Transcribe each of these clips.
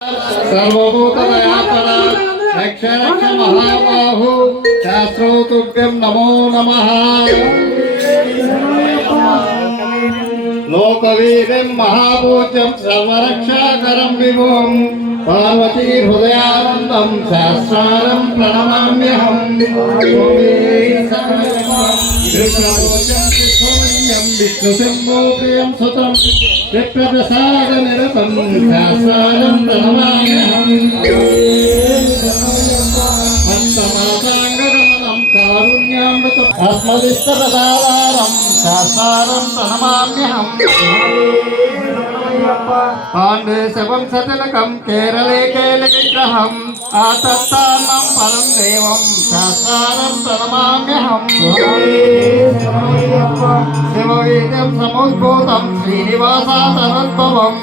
सर्वभूतदयापर रक्ष रक्ष महाबाहु शास्त्रोतुभ्यं नमो नमः। लोकवीरं महापूज्यं सर्वरक्षाकरं विभुं पार्वती हृदयानन्दं शास्त्रारं प्रणमाम्यहं। विष्णुशम्भो प्रियं सुतं विप्रप्रसादनिरतं शास्त्रारं प्रणमाम्यहं। हस्तमाताङ्गगमनं कारुण्यामृतम् अस्मदिष्टप्रदातारं शास्त्रारं प्रणमाम्यहं। पाण्डुशवं सतिलकं केरले केलविग्रहम् आतत्तान्नं परं देवं शास्त्रारं प्रणमाम्यहं। शिववीर्यं समुद्भूतं श्रीनिवासादनुद्भवं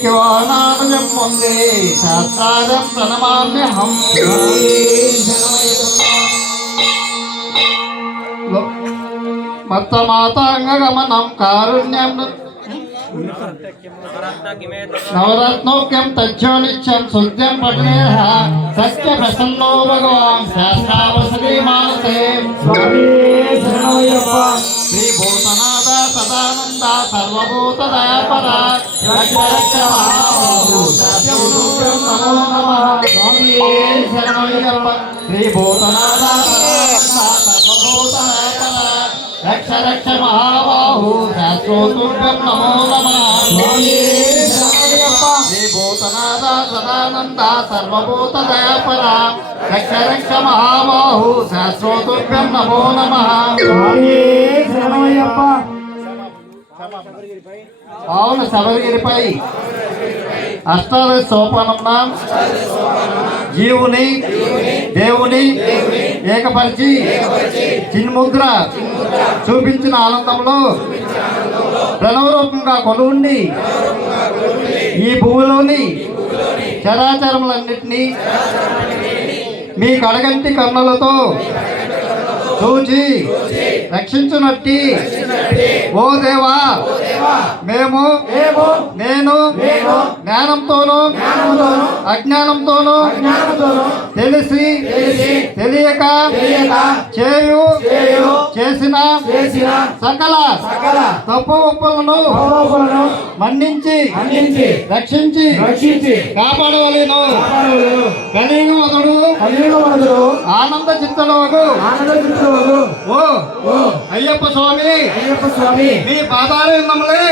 शिवानामजं वन्दे शास्त्रारं प्रणमाम्यहं। मत्तमाताङ्गगमनं कारुण्यं नवरत्नोक्यं तज्जोनित्यं शुद्ध्यं पठनेह सत्य प्रसन्नो भगवान् शास्त्रावसति मानसे। श्री भूतनाथ सदानंद सर्वभूतदयापरा रक्ष रक्ष महाबाहु सत्यं नमो नमः। श्री भूतनाथ सर्वभूतदयापरा रक्ष रक्ष महाबाहु शास्त्रोतुभ्यं नमो नमः। श्री भूतनाथ सदानंद सर्वभूतदयापरा रक्ष रक्ष महाबाहु शास्त्रोतुभ्यं नमो नमः। అవును శబరిగిరిపై అష్టాదశ సోపానంన జీవుని దేవుని ఏకపరిచి చిన్ముద్ర చూపించిన ఆనందంలో ప్రణవరూపంగా కొలువుండి ఈ భూమిలోని చరాచరములన్నిటినీ మీ కడగంటి కన్నులతో చూచి రక్షించునట్టి ఓ దేవా మేము నేను జ్ఞానంతోనూ అజ్ఞానంతోనూ తెలిసి తెలియక చేసిన సకల తప్పు ఒప్పులను మన్నించి రక్షించి కాపాడవలెను. కలియుగమతుడు ఆనంద చిత్తలోకు ఓ అయ్యప్ప స్వామి మీ పాదారవిందములే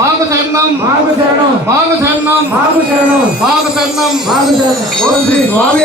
మాకు శరణం మాకు శరణం మాకు శరణం మాకు శరణం మాకు శరణం. ఓం శ్రీ స్వామి